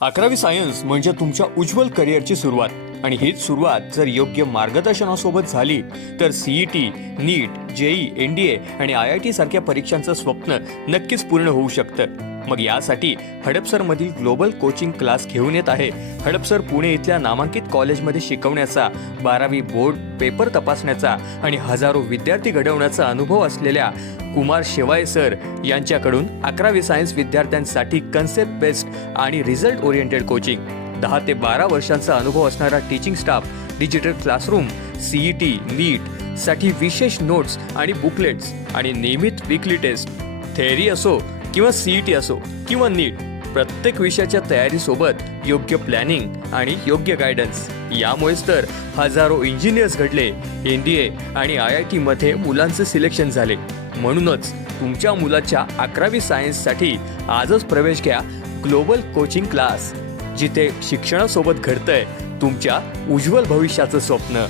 11वी science म्हणजे तुमच्या उज्ज्वल करिअरची सुरुवात आणि हीच सुरुवात जर योग्य मार्गदर्शनासोबत झाली तर सीईटी, नीट, जेई, एनडीए आणि आयआयटी सारख्या परीक्षांचं स्वप्न नक्कीच पूर्ण होऊ शकतं। मग यासाठी हडपसरमधील ग्लोबल कोचिंग क्लास घेऊन येत आहे। हडपसर पुणे इथल्या नामांकित कॉलेजमध्ये शिकवण्याचा, 12वी बोर्ड पेपर तपासण्याचा आणि हजारो विद्यार्थी घडवण्याचा अनुभव असलेल्या कुमार शेवाळे सर यांच्याकडून 11वी सायन्स विद्यार्थ्यांसाठी कन्सेप्ट बेस्ड आणि रिझल्ट ओरिएंटेड कोचिंग, 10 ते 12 वर्षांचा अनुभव असणारा teaching staff, digital classroom, CET, NEET साठी विशेष नोट्स आणि बुकलेट्स आणि नियमित वीकली टेस्ट, थेअरी असो किंवा सीईटी असो किंवा नीट, प्रत्येक विषयाच्या तयारीसोबत योग्य प्लॅनिंग आणि योग्य गायडन्स। यामुळेच तर हजारो इंजिनियर्स घडले, एनडीए आणि आयआयटी मध्ये मुलांचे सिलेक्शन झाले। म्हणूनच तुमच्या मुलाच्या 11वी सायन्ससाठी आजच प्रवेश घ्या ग्लोबल कोचिंग क्लास, जिथे शिक्षणासोबत घडतंय तुमच्या उज्ज्वल भविष्याचं स्वप्न।